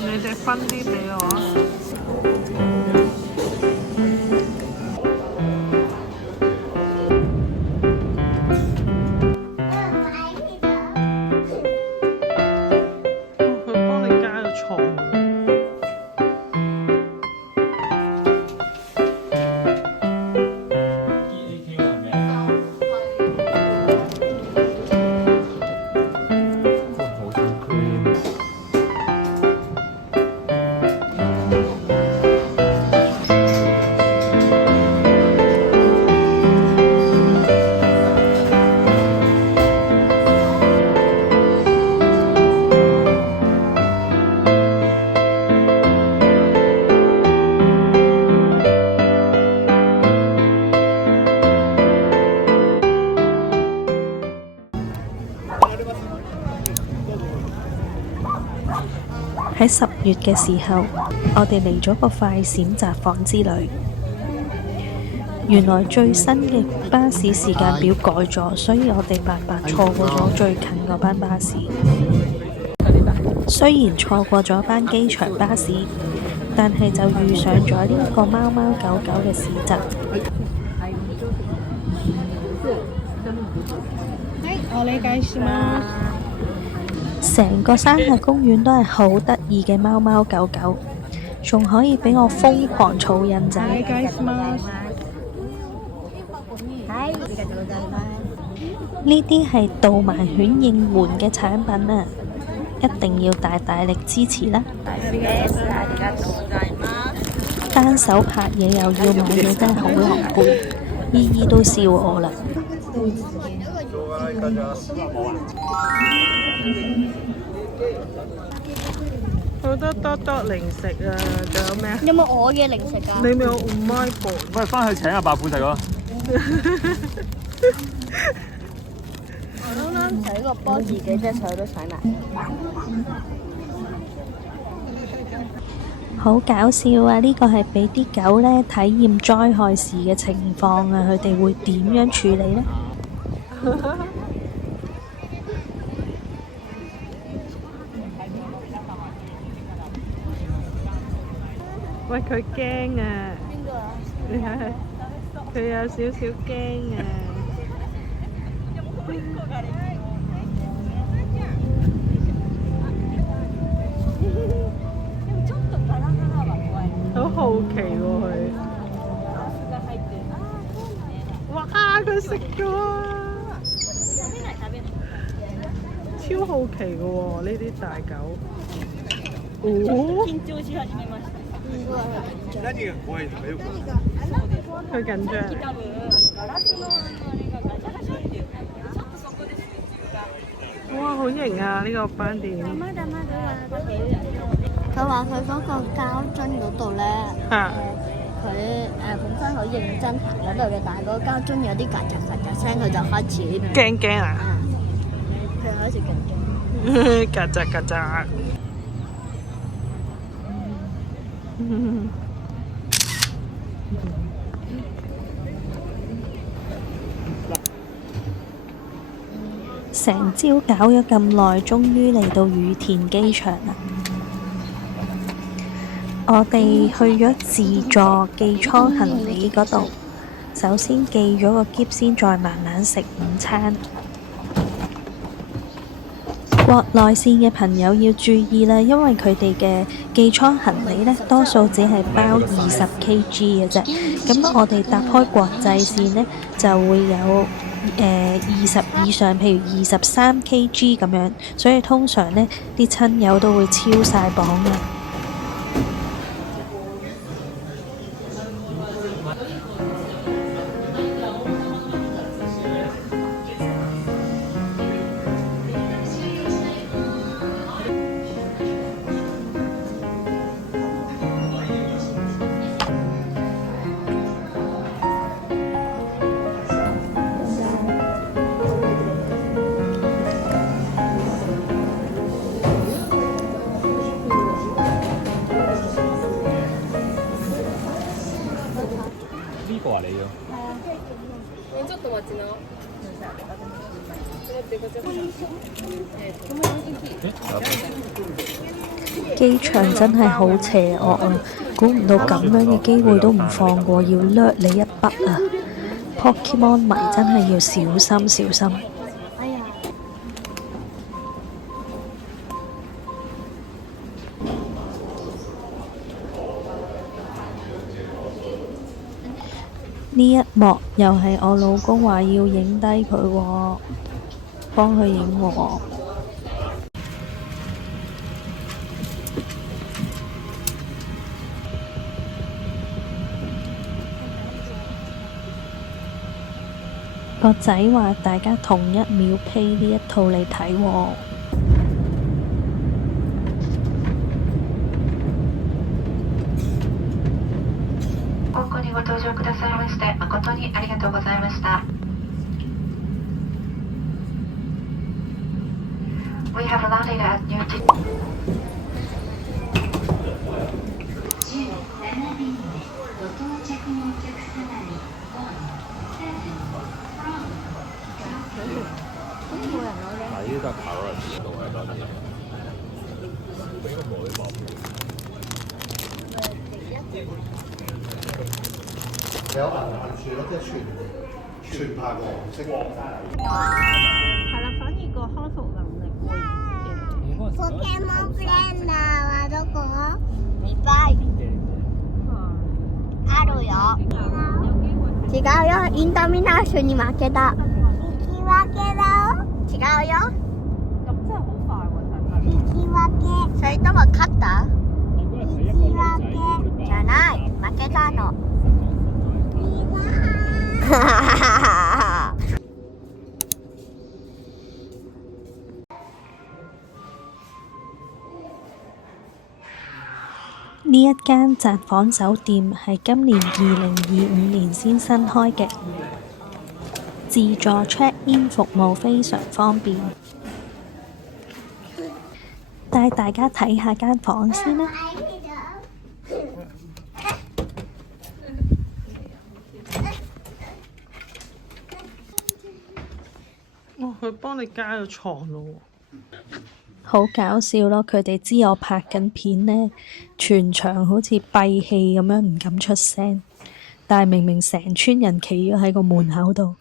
你哋分啲俾我。佢幫你加個床。喺10月嘅時候，我哋嚟咗個快閃札幌之旅。原來最新嘅巴士時間表改咗，所以我哋白白錯過咗最近嗰班巴士。雖然錯過咗班機場巴士，但係就遇上咗呢一個貓貓狗狗嘅市集。お願いします。成個山下公園都係好得意嘅貓貓狗狗，仲可以俾我瘋狂儲印仔。呢啲係導盲犬應援嘅產品啊，一定要大大力支持啦！單手拍嘢又要買嘢，真係好狼狽，姨姨都笑我啦。好多多多零食啊！仲有咩啊？有冇我嘅零食啊？你咪有五麥婆。喂，翻去請阿伯父食咯。我啱啱洗個波，自己隻手都洗埋。好搞笑啊！呢個係俾啲狗呢體驗災害時嘅情況啊，佢哋會點樣處理呢？喂，佢驚啊！邊個啊？你睇下，佢有少少驚啊！好好奇喎佢。哇！佢食咗啊！超好奇嘅喎，呢啲大狗。哦！佢緊張。哇！好型啊！呢個斑點。佢話佢嗰個膠樽嗰度咧，佢本身好認真行嗰度嘅，但係嗰個膠樽有啲曱甴聲，佢就開始驚啊！佢開始緊張。曱甴曱甴。成朝搞咗咁耐，終於嚟到羽田機場啦！我哋去咗自助寄艙行李嗰度，首先寄咗個篋先，再慢慢食午餐。國內線嘅朋友要注意啦，因為佢哋嘅寄艙行李呢，多數只係包20 kg 嘅啫。咁我哋搭開國際線呢，就會有20以上，譬如23 kg 咁樣，所以通常呢啲親友都會超晒磅嘅。呢個啊你要？ちょっと待ちな。え？機場真係好邪惡啊！估唔到咁樣嘅機會都唔放過，要掠你一筆啊！Pokemon 迷真係要小心小心。哎呀，呢一幕又係我老公話要影低佢喎，幫佢影喎。個仔話大家同一秒 play 呢一套嚟睇喎。香港にご搭乗くださいまして誠にありがとうございました。We have landed at New York. 嗱，呢啲都係跑嚟自動嘅多啲。有銀杏樹咯，即係全排黃色。係啦，反而個康復能力會嘅。Pokemon Planner はどこ？いっぱいあるよ。違うよ。インターミナーションに負けた。引き分けだよ。違うよ。咁真係好快喎！睇引き分け。それとも勝った？引き分け。じゃない。負けたの。呢一間札幌酒店係今年2025年先新開嘅，自助 check-in 服務非常方便。帶大家睇下間房先啦。哦，佢幫你加咗床咯喎。好搞笑咯！佢哋知我拍緊片呢，全場好似閉氣咁樣唔敢出聲，但係明明成村人企咗喺個門口度。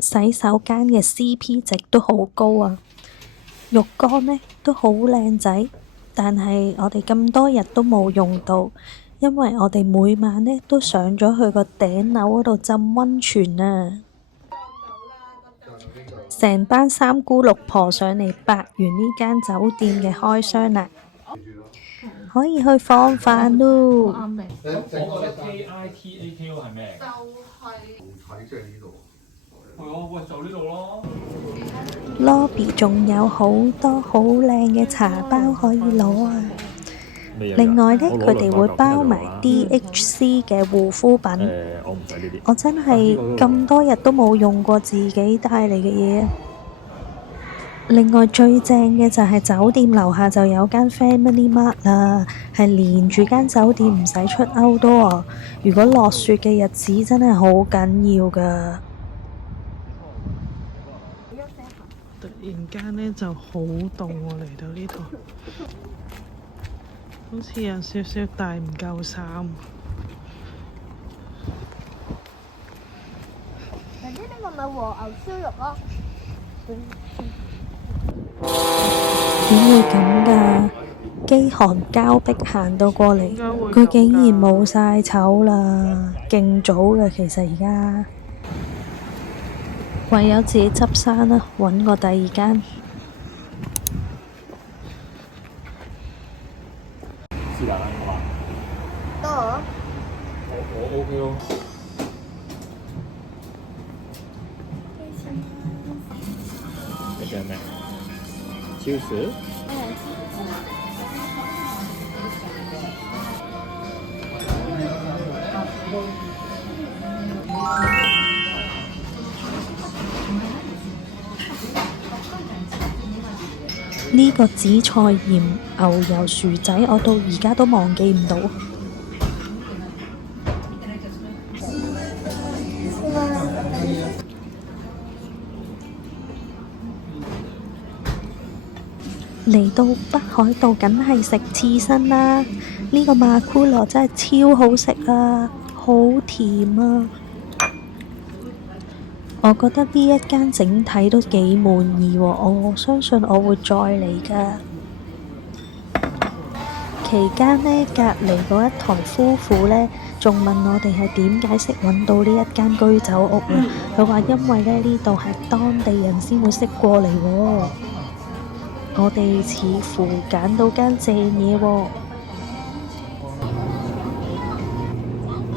洗手間嘅 CP 值都好高啊，浴缸呢都好靚仔，但係我哋咁多日都冇用到，因為我哋每晚呢都上咗去個頂樓嗰度浸溫泉啊！成班三姑六婆上嚟八完呢間酒店嘅開箱啦，可以去放飯咯。我覺得 KITAKO 係咩嚟㗎？睇即係呢度。係啊，喂，就呢度咯。Lobby 仲有好多好靚嘅茶包可以攞啊！另外呢，佢哋會包埋 DHC 嘅護膚品。我唔使呢啲。我真係咁多日都冇用過自己帶嚟嘅嘢啊！另外最正嘅就係酒店樓下就有間 Family Mart 啦，係連住間酒店唔使出 outdoor。如果落雪嘅日子真係好緊要㗎。突然間呢就好凍喎，嚟到呢度，好似有少少帶唔夠衫。嗱，呢個咪和牛燒肉咯。點會咁㗎？飢寒交迫行到過嚟，佢竟然冇晒醜啦！勁早嘅其實而家，唯有自己執生啦，揾個第二間。是但啦，好嘛？得。我 OK 咯。你叫咩？超市？呢個紫菜鹽牛油薯仔，我到而家都忘記唔到。嚟到北海道梗係食刺身啦！呢個馬庫羅真係超好食啊，好甜啊！我覺得呢一間整體都幾滿意喎，我相信我會再嚟㗎。期間呢，隔離嗰一台夫婦呢，仲問我哋係點解識揾到呢一間居酒屋啊？佢話因為呢度係當地人先會識過嚟喎。我哋似乎揀到間正嘢喎，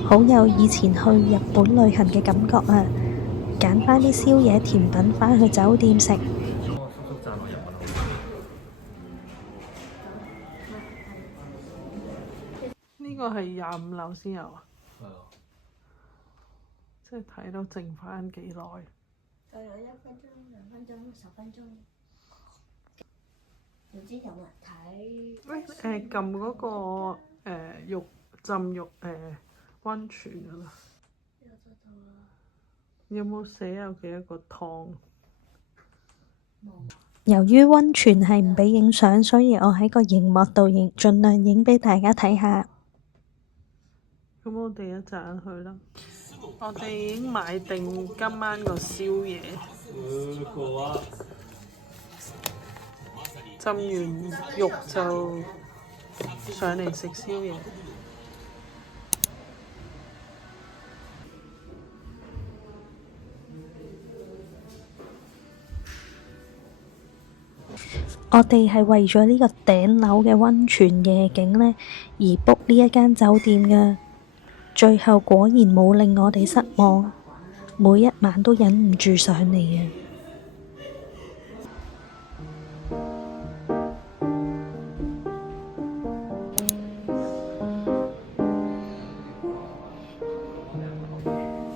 好有以前去日本旅行嘅感覺啊！揀返啲宵夜甜品返去酒店食。呢個係25樓先有啊？係啊。即係睇到剩返幾耐？就有1分鐘、2分鐘、10分鐘。總之有人睇。喂，撳嗰個浸浴溫泉㗎啦。有冇寫有幾多個湯？由於溫泉係唔俾影相，所以我喺個熒幕度盡量影俾大家睇下。咁我哋一陣去啦。我哋已經買定今晚個宵夜。浸完浴就上嚟食宵夜。我哋係為咗呢個頂樓嘅溫泉夜景呢而 book 呢一間酒店㗎，最後果然冇令我哋失望，每一晚都忍唔住上嚟啊！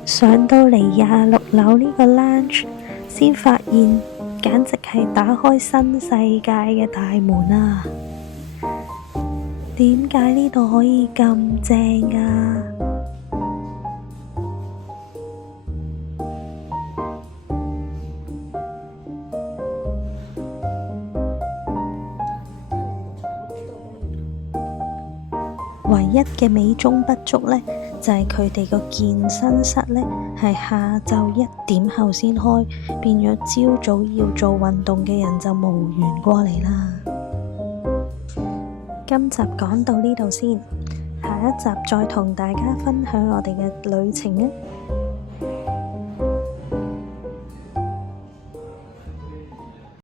上到嚟26樓呢個 lounge，先發現簡直係打開新世界嘅大門啊！點解呢度可以咁正啊？唯一嘅美中不足呢，就係佢哋個健身室呢，係下晝1點後先開，變咗朝早要做運動嘅人就無緣過嚟啦。今集講到呢度先，下一集再同大家分享我哋嘅旅程啊！